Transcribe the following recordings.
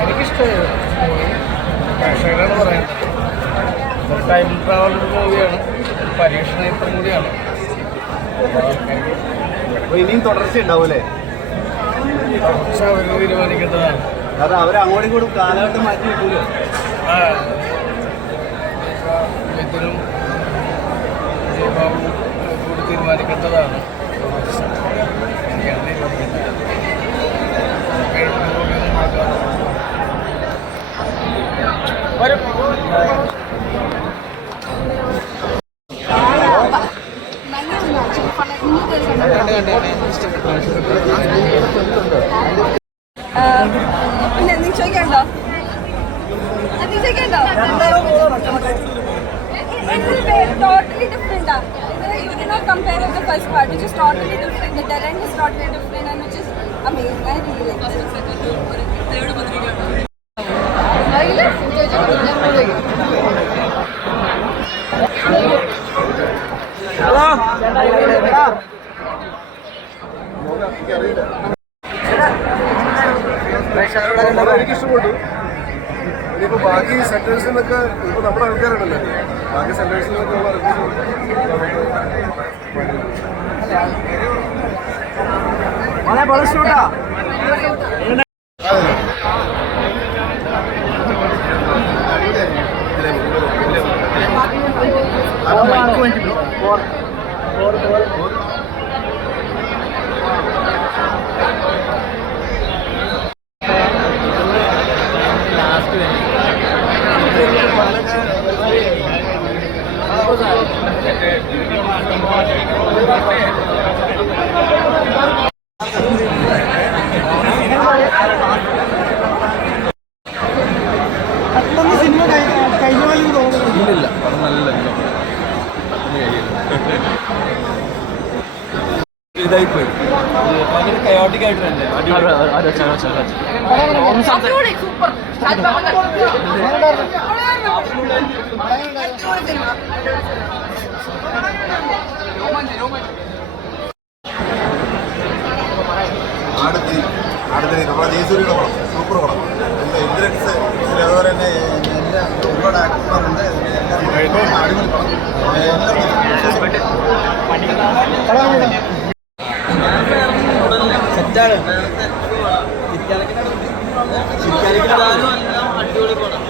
എനിക്കിഷ്ടമാണ് പറയുന്നത്. Time travel മൂവിയാണ്, പരീക്ഷണത്വം കൂടിയാണ്. ഇനിയും തുടർച്ച ഉണ്ടാവൂലേ? പക്ഷെ അവർ തീരുമാനിക്കേണ്ടതാണ്. കാരണം അവരങ്ങോട്ടും ഇങ്ങോട്ടും കാലഘട്ടം മാറ്റി വെക്കൂലോ. മിഥുനും വിജയബാബുവും കൂടി തീരുമാനിക്കേണ്ടതാണ്. എനിക്കാണ് തീരുമാനിക്കുന്നത്. പിന്നെ നീ ചോദിക്കണ്ടോ? Totally different. You cannot compare with the first part, which is totally different. The terrain is totally different, and which is amazing. I really like it. എനിക്കിഷ്ടപ്പെട്ടു. ഇനിയിപ്പോ ബാക്കി സെന്റേഴ്സിൽ നിന്നൊക്കെ ഇപ്പൊ നമ്മുടെ ആൾക്കാരാണല്ലോ, ബാക്കി സെന്റേഴ്സിൽ നിന്നൊക്കെ ഉള്ള ഇല്ലില്ല, നല്ല ഇതായിപ്പോയി. ഭയങ്കര കയോട്ടിക് ആയിട്ട് തന്നെ നമ്മുടെ ജയസൂര്യയുടെ പടം, സൂപ്പർ പടം. ഇന്ദ്രൻസ് അതുപോലെ തന്നെ എല്ലാ ഒരുപാട് ആക്ടർമാരുണ്ട്. അടിപൊളി പടം. സെറ്റാണ്. അടിപൊളി പടം.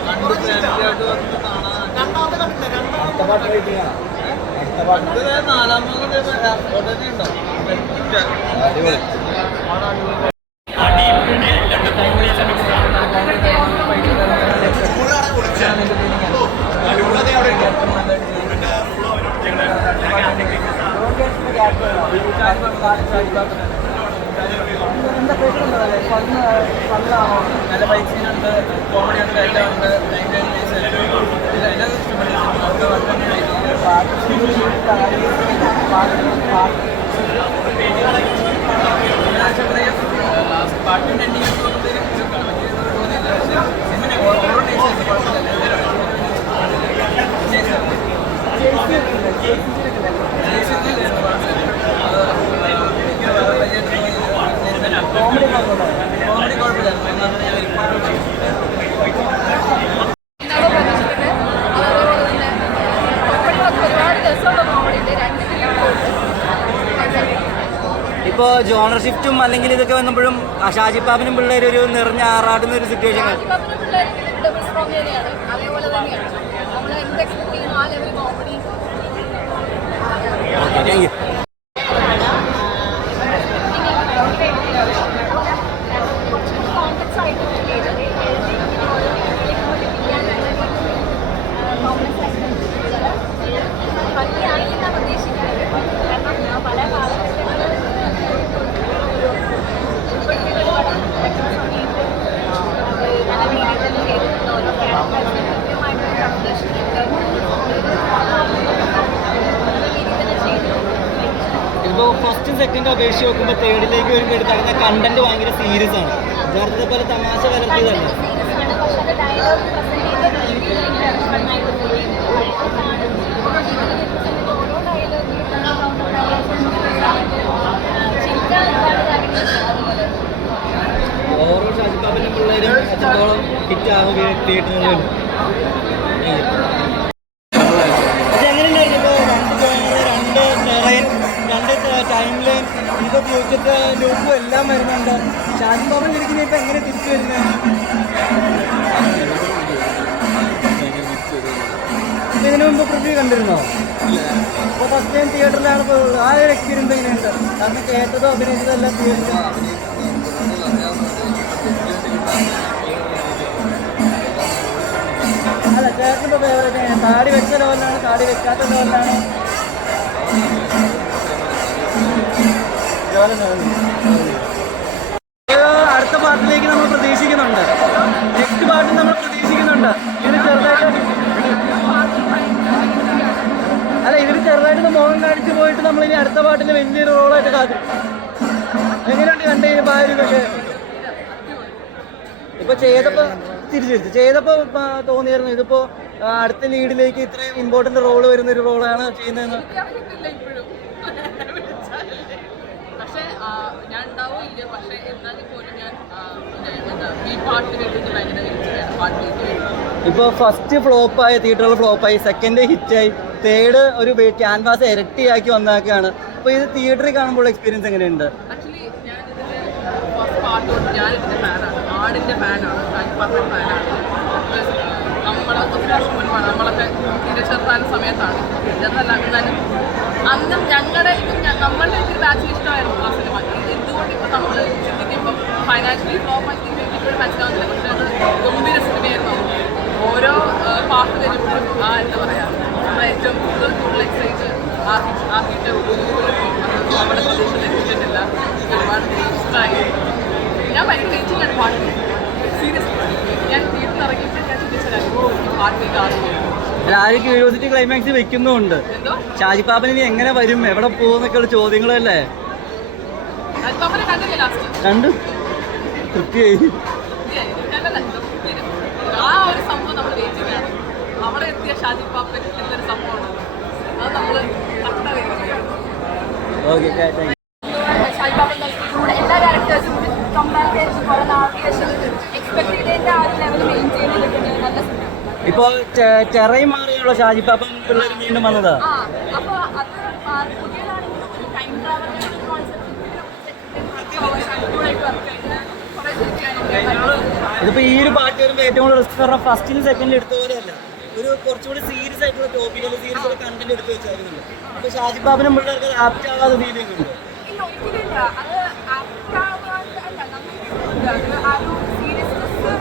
നല്ല ബൈക്സിനുണ്ട്, കോമഡി ഉണ്ട്, എല്ലാം ഉണ്ട്. പാട്ടിൻ്റെ എൻഡിങ് ഓരോ ടേസ്റ്റ് കോമഡി കുഴപ്പമില്ല. ഇപ്പോൾ ജോണർ ഷിഫ്റ്റും അല്ലെങ്കിൽ ഇതൊക്കെ വന്നപ്പോഴും ഷാജിപ്പാപ്പിനും പിള്ളേരൊരു നിറഞ്ഞ ആറാടുന്ന ഒരു സിറ്റുവേഷൻ. Thank you. ഇപ്പോൾ ഫസ്റ്റ് സെക്കൻഡ് അപേക്ഷിച്ച് നോക്കുമ്പോൾ തേർഡിലേക്ക് വരുമ്പോൾ എടുത്താക്കുന്ന കണ്ടന്റ് ഭയങ്കര സീരിയസ് ആണ്. യഥാർത്ഥത്തെ പോലെ തമാശ കലർത്തിയതല്ല. ഓരോ ഷാജിപ്പാപ്പനും പിള്ളേരും എത്രത്തോളം ഹിറ്റ് ആവുകയും തിയേറ്ററുകളിൽ പക്ഷെ എങ്ങനെയുണ്ടായിരുന്നു ഇപ്പോൾ രണ്ട് ജോണർ രണ്ട് ടെറൈൻ രണ്ട് ടൈം ലൈൻ ഇപ്പോൾ ഫ്യൂച്ചറത്തെ ലൂപ്പും എല്ലാം വരുന്നുണ്ട് ഷാജിപ്പാപ്പൻ ശരിക്കും ഇപ്പോൾ എങ്ങനെ തിരിച്ചു വരുന്നത് ഇതിനു മുമ്പ് പ്രിവ്യൂ കണ്ടിരുന്നോ അപ്പോൾ ഫസ്റ്റ് ടൈം തിയേറ്ററിലാണ് പോയുള്ളൂ ആ ഒരു എക്സ്പീരിയൻസ് എങ്ങനെയുണ്ട് കാരണം കേട്ടതോ അഭിനയിച്ചതോ എല്ലാം തിയേറ്ററിൽ അല്ല ചേട്ടനിപ്പോൾ ഫേവറേറ്റ് താടി വെച്ച ലെവലിലാണ് താടി വെക്കാത്ത ലെവലിലാണ് അടുത്ത പാർട്ടിലേക്ക് നമ്മൾ പ്രതീക്ഷിക്കുന്നുണ്ട് നെക്സ്റ്റ് പാർട്ടിൽ നമ്മൾ പ്രതീക്ഷിക്കുന്നുണ്ട് ഇതിന് ചെറുതായിട്ട് അല്ല ഇതിന് ചെറുതായിട്ട് മുഖം കാണിച്ച് പോയിട്ട് നമ്മളിനി അടുത്ത പാട്ടിൽ വലിയൊരു റോളായിട്ട് കാത്തിരിക്കും എങ്ങനെയുണ്ട് കണ്ടുകഴിഞ്ഞപ്പോൾ ആ ഒരു ഇതൊക്കെ ഇപ്പൊ ചെയ്തപ്പോ തോന്നിയായിരുന്നു ഇതിപ്പോ അടുത്ത ലീഡിലേക്ക് ഇത്രയും ഇമ്പോർട്ടന്റ് റോള് വരുന്ന ഒരു റോളാണ് ചെയ്യുന്നതെന്ന് പക്ഷേ ഞാൻ ഉണ്ടാവും ഇല്ല പക്ഷേ എന്നാലും പോലും ഞാൻ ഈ പാട്ടിന് വേണ്ടിയിട്ട് ഭയങ്കര പാട്ടിലേക്ക് ഇപ്പോൾ ഫസ്റ്റ് ഫ്ലോപ്പായി തിയേറ്ററിൽ ഫ്ലോപ്പായി സെക്കൻഡ് ഹിറ്റായി തേർഡ് ഒരു ക്യാൻവാസ് ഇരട്ടിയാക്കി വന്നാക്കുകയാണ് അപ്പോൾ ഇത് തിയേറ്ററിൽ കാണുമ്പോൾ എക്സ്പീരിയൻസ് എങ്ങനെയുണ്ട് ആക്ച്വലി ഞാനിതിൻ്റെ ഫസ്റ്റ് പാർട്ട് തൊട്ട് ഞാനിതിൻ്റെ ഫാനാണ് ആടിൻ്റെ ഫാനാണ് ഷാജിപ്പാപ്പൻ ഫാനാണ് നമ്മളെ 1 വർഷം മുൻപാണ് നമ്മളൊക്കെ തിരിച്ചെത്താൻ സമയത്താണ് ഇതെന്നല്ല എന്നാലും അന്നും ഞങ്ങളുടെ നമ്മളുടെ ഒരു ബാച്ചിൽ ഇഷ്ടമായിരുന്നു ആ സിനിമ എന്തുകൊണ്ട് ഇപ്പോൾ നമ്മൾ ചിന്തിക്കുമ്പോൾ ഫൈനാൻഷ്യലി ഫ്ലോപ്പായി ഇപ്പോഴും മനസ്സിലാവുന്നില്ല പക്ഷേ അത് ഗംഭീര സിനിമയായിരുന്നു ഓരോ പാട്ട് വരുമ്പോഴും എന്താ പറയുക നമ്മൾ ഏറ്റവും കൂടുതൽ എക്സൈറ്റ് ആ ഹിറ്റ് നമ്മുടെ പ്രദേശത്ത് കിട്ടിയിട്ടില്ല ഒരുപാട് ഇഷ്ടമായി ഞാൻ ഭയങ്കര വെയിറ്റിംഗാണ് പാട്ടിന് സീരിയസ്ലി ഞാൻ വീട്ടിൽ ഇറങ്ങിയിട്ട് ഞാൻ ചിന്തിച്ചതായിരുന്നു പാട്ടിലേക്ക് ആദ്യം ആരും ക്യൂരിയോസിറ്റി ക്ലൈമാക്സ് വെക്കുന്നുണ്ട് എന്തോ ഷാജിപ്പാപ്പൻ ഇനി എങ്ങനെ വരും എവിടെ പോകുന്നൊക്കെയുള്ള ചോദ്യങ്ങളല്ലേ ഷാജിപ്പാപ്പനെ കണ്ടില്ലേ ലാസ്റ്റ് കണ്ടു തൃപ്തിയായി ആ ഒരു സംഭവം നമ്മൾ വെയിറ്റിംഗാണ് അവിടെ എത്തിയ ഷാജിപ്പാപ്പൻ എന്നൊരു സംഭവമാണ് അത് നമ്മൾ കണ്ട വരുന്നത് ഓക്കെ താങ്ക് യു ഷാജിപ്പാപ്പൻ എല്ലാ ക്യാരക്ടേഴ്സും കമ്പാരിറ്റീവ് കുറെ നാൾക്ക് ശേഷം എക്സ്പെക്ട് ചെയ്തതിൻ്റെ ആ ഒരു ലെവൽ മെയിൻറ്റെയിൻ ചെയ്തിട്ടുണ്ട് നല്ല സിനിമ ഇപ്പൊ ചെറൈ മാറിയുള്ള ഷാജിപ്പാപ്പൻ പിള്ളേർ വീണ്ടും വന്നതാ അപ്പോൾ അത് പുതിയതാണെങ്കിലും ഒരു ടൈം ട്രാവലിൻ്റെ ഒരു കോൺസെപ്റ്റ് ഇതിപ്പോ ഈ ഒരു പാട്ട് വരുമ്പോൾ ഏറ്റവും കൂടുതൽ റിസ്ക് പറഞ്ഞാൽ ഫസ്റ്റിലും സെക്കൻഡിലും എടുത്ത പോലെയല്ല ഒരു കുറച്ചുകൂടി സീരിയസ് ആയിട്ടുള്ള ടോപ്പിക്കൽ സീരിയസ് ആയിട്ട് കണ്ടന്റ് എടുത്ത് വെച്ചായിരുന്നുണ്ട് അപ്പൊ ഷാജിപ്പാപ്പനും പിള്ളേർക്ക് ആപ്റ്റ് ആവാതെ ഫീൽ ചെയ്യുന്നുണ്ട് ഇല്ല ഒരിക്കലില്ല അത് ആപ്റ്റാവാണ്ടല്ല നമുക്ക് ആ ഒരു സീരിയസ്നെസ്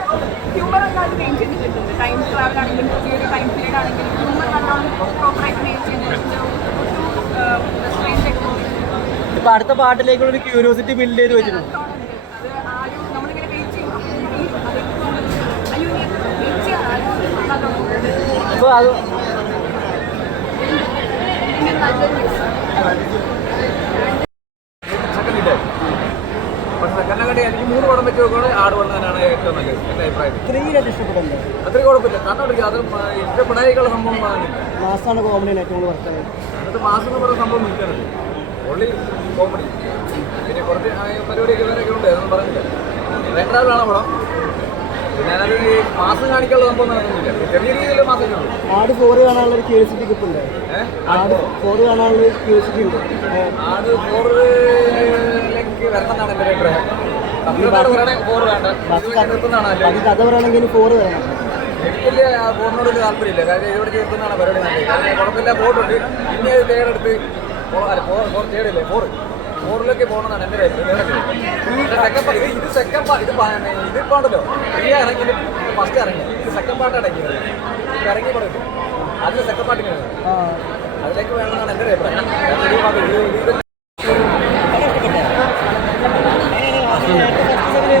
ഹ്യൂമർ നന്നായിട്ട് മെയിൻറ്റെയിൻ ചെയ്തിട്ടുണ്ട് ടൈം ട്രാവൽ ആണെങ്കിലും പുതിയൊരു ടൈം പീരീഡ് ആണെങ്കിലും ഹ്യൂമർ നല്ലോണം പ്രോപ്പറായിട്ട് മെയിൻറ്റെയിൻ ചെയ്തിട്ടുണ്ട് സ്ട്രെയിൻ ടെക്നോളജി ഇപ്പൊ അടുത്ത പാട്ടിലേക്കുള്ള ഒരു ക്യൂരിയോസിറ്റി ബിൽഡ് ചെയ്ത് വെച്ചിട്ടുണ്ട് അത് ആ ഒരു നമ്മളിങ്ങനെ വെയിറ്റ് ചെയ്യും അയ്യോ വെയിറ്റ് ചെയ്യാൻ അപ്പൊ അത് പക്ഷെ സെക്കൻഡാകട്ടെ എനിക്ക് 3 പടം വെച്ച് നോക്കുകയാണെങ്കിൽ ആട് വന്നതിനാണ് ഏറ്റവും നല്ലത് എൻ്റെ അഭിപ്രായം സ്ത്രീയായിട്ട് ഇഷ്ടപ്പെടുന്നത് അത്രയും കുഴപ്പമില്ല കാരണം അത് ഇഷ്ടപ്പെടാതിരിക്കുള്ള സംഭവം മാസാണ് കോമഡിയിൽ ഏറ്റവും കൂടുതൽ വർക്കായത് എന്നിട്ട് മാസം എന്ന് പറയുന്ന സംഭവം നിൽക്കാനുണ്ട് ഓൺലി കോമഡി പിന്നെ കുറച്ച് പരിപാടിയൊക്കെ വേറെയൊക്കെ ഉണ്ട് അതൊന്നും പറഞ്ഞില്ല രണ്ടാമതാണ് പടം പിന്നെ അതിനകത്ത് ഈ മാസം കാണിക്കാനുള്ള സംഭവം നടക്കുന്നില്ല ചെറിയ രീതിയിൽ മാസം കാണും ആട് 4 കാണാനുള്ള ഒരു ക്യൂരിയോസിറ്റി ഒക്കെ ഉണ്ട് ആട് 4 കാണാനുള്ള ഒരു ക്യൂരിയോസിറ്റി ഉണ്ട് ആട് 4ലേക്ക് വരണമെന്നാണ് എൻ്റെ അഭിപ്രായം തമിഴ്നാട് പറയണേ 4 വേണ്ട നിർത്തുന്നതാണ് അത് കഥ പറയണമെങ്കിൽ 4 വേണം എനിക്ക് വലിയ 4നോട് വലിയ താല്പര്യമില്ല കാര്യം ഇതോടെ നിർത്തുന്നതാണ് പരിപാടി നല്ലത് കുഴപ്പമില്ല പോയിട്ടുണ്ട് പിന്നെ തേടെടുത്ത് അല്ല 4 തേടില്ലേ 4ലേക്ക് പോകണമെന്നാണ് എൻ്റെ ഇത് സെക്കൻഡ് പാർട്ട് ഇതിപ്പോൾ ഉണ്ടല്ലോ ഇനി ഇറങ്ങി ഫസ്റ്റ് ഇറങ്ങി ഇത് സെക്കൻഡ് പാർട്ട് ഇടയ്ക്കുന്നത് ഇത് ഇറങ്ങി പറയും അതിന് സെക്കൻഡ് പാർട്ട് ഇങ്ങനെ അതിലേക്ക് വേണമെന്നാണ് എൻ്റെ അഭിപ്രായം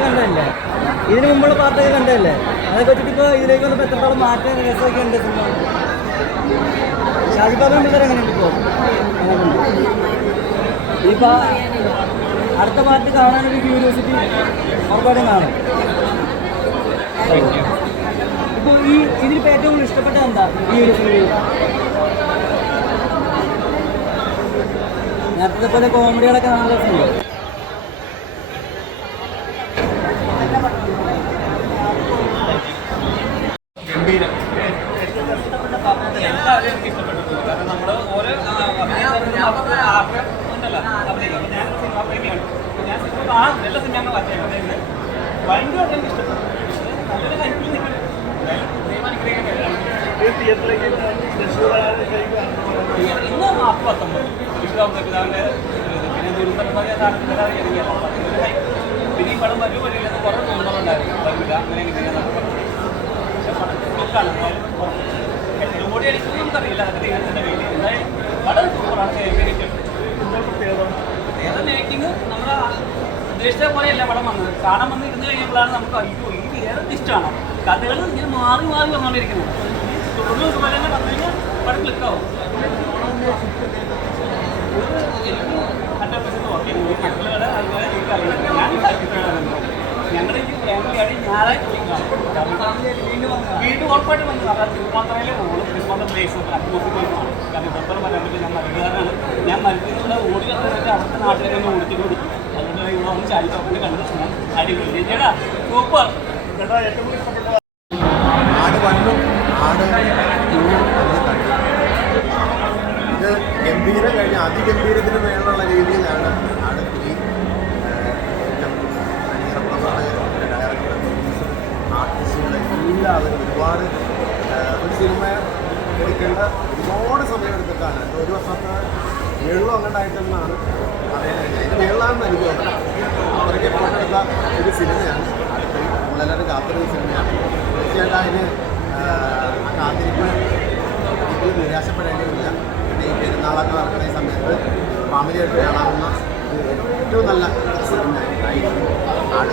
കണ്ടതല്ലേ ഇതിന് മുമ്പുള്ള പാർട്ടൊക്കെ കണ്ടതല്ലേ അതൊക്കെ വെച്ചിട്ട് ഇപ്പോൾ ഇതിലേക്ക് വന്നപ്പോൾ എത്രത്തോളം മാറ്റം രസമൊക്കെ ഉണ്ട് സിനിമ ഷാജിപ്പാപ്പൻ പിള്ളേർ എങ്ങനെയുണ്ട് ഇപ്പോൾ അടുത്ത പാർട്ട് കാണാനൊരു ക്യൂരിയോസിറ്റി ഉറപ്പായിട്ടും കാണും ഇപ്പോൾ ഇതിലിപ്പോൾ ഏറ്റവും കൂടുതൽ ഇഷ്ടപ്പെട്ടത് എന്താ ഈ ഒരു സിനിമയിൽ നേരത്തെ പോലെ കോമഡികളൊക്കെ നല്ല രസമുണ്ട് ആദ്യം എനിക്ക് ഇഷ്ടപ്പെട്ടിട്ടുണ്ട്. കാരണം നമ്മൾ ഓരോ ആഗ്രഹം ഉണ്ടല്ലോ അഭിനയിക്കും. അപ്പം ഞാൻ സിനിമ പ്രേമിയാണ്. ഞാൻ സിനിമ കാണാൻ എല്ലാ സിനിമകളും വായിച്ചു ഭയങ്കരമായിട്ട് എനിക്ക് ഇഷ്ടപ്പെട്ടു. നല്ലൊരു കൈപ്പിൽ നിൽക്കണം. ദൈവം അനുഗ്രഹിക്കാൻ ഇന്ന് മാർക്ക് 19 വിഷ്ണുപിതാവിൻ്റെ പിന്നെ ദുരിതമായ പിന്നെ ഈ പടം വരും വരില്ലെന്ന് കുറേ തോന്നുന്നുണ്ടായിരുന്നു. വരില്ല അങ്ങനെ ഇങ്ങനെയെന്നൊക്കെ പറഞ്ഞു. പക്ഷെ പടം ക്ലിക്കാണ്. എത്ര കോടി അടിക്കുന്നൊന്നും അറിയില്ല. അതൊക്കെ ദൈവത്തിൻ്റെ കയ്യിൽ. എന്തായാലും വളരെ സൂപ്പറാണ്. പ്രത്യേകത മേക്കിങ് നമ്മൾ ഉദ്ദേശിച്ച പോലെയല്ല പടം വന്നത്. കാണാൻ വന്ന് ഇരുന്ന് കഴിഞ്ഞപ്പോഴാണ് നമുക്ക് അയ്യോ ഈ വേറെ ഇഷ്ടമാണ്. കഥകൾ ഇങ്ങനെ മാറി മാറി വന്നുകൊണ്ടിരിക്കുന്നത്. തുടർന്ന് ഇതുപോലെ തന്നെ വന്നു കഴിഞ്ഞാൽ പടം ക്ലിക്കാവും. എനിക്ക് 100% ഓക്കെ. മറ്റുള്ളവരുടെ അതുപോലെ എനിക്കറിയില്ല. ഞാൻ ഞങ്ങളുടെ ഈ ഫാമിലിയായിട്ട് ഞായറാഴ്ച വീണ്ടും ഉറപ്പായിട്ട് വന്നു. അതായത് തിരുമാത്രയിലെ റോള് തിരുമാത്ര പ്ലേസ് അറ്റ്മോസ്ഫിയറാണ്. കാരണം ഇതൊക്കെ പറയാൻ പറ്റില്ല. ഞാൻ മരുന്നുകാരനാണ്. ഞാൻ മരുന്നിനുള്ള ഓടി വന്നിട്ട് അടുത്ത നാട്ടിലേക്ക് ഒന്ന് ഓടിച്ചിട്ട് കൊടുക്കും. അതുകൊണ്ട് ഇവിടെ വന്ന് ചാരിച്ചോപ്പിൻ്റെ കണ്ടു അടിപൊളി ചേട്ടാ സൂപ്പർ ചേട്ടാ. ഏറ്റവും കൂടുതൽ ഇഷ്ടപ്പെട്ട ആട് 1 ആട് 2 ഇത് ഗംഭീരം കഴിഞ്ഞ അതിഗംഭീരത്തിന് മേലുള്ള രീതിയിലാണ് ആട് 3 ഡയറക്ടർ ആർട്ടിസ്റ്റുകൾ എല്ലാവരും ഒരുപാട് ഒരു സിനിമ എടുക്കേണ്ട ഒരുപാട് സമയം എടുത്തിട്ടാണ്. ഒരു വർഷത്തെ വെള്ളം അങ്ങോട്ടായിട്ടെന്നാണ് അറിയാൻ കഴിഞ്ഞത്. ഇത് വെള്ളമാണെന്ന് എനിക്ക് തോന്നുന്നത്. അവർക്ക് എപ്പോഴും എടുത്ത ഒരു സിനിമയാണ്. അടുത്ത് നമ്മളെല്ലാവരും കാത്തിരുന്ന സിനിമയാണ്. തീർച്ചയായിട്ടും അതിന് ആ കാത്തിരിപ്പ് ഒരിക്കലും നിരാശപ്പെടേണ്ടതില്ല. പിന്നെ ഈ പെരുന്നാളൊക്കെ നടക്കുന്ന ഈ സമയത്ത് ഫാമിലിയായിട്ട് കാണാവുന്ന ഏറ്റവും നല്ല സിനിമ ആയിരിക്കും ആട്.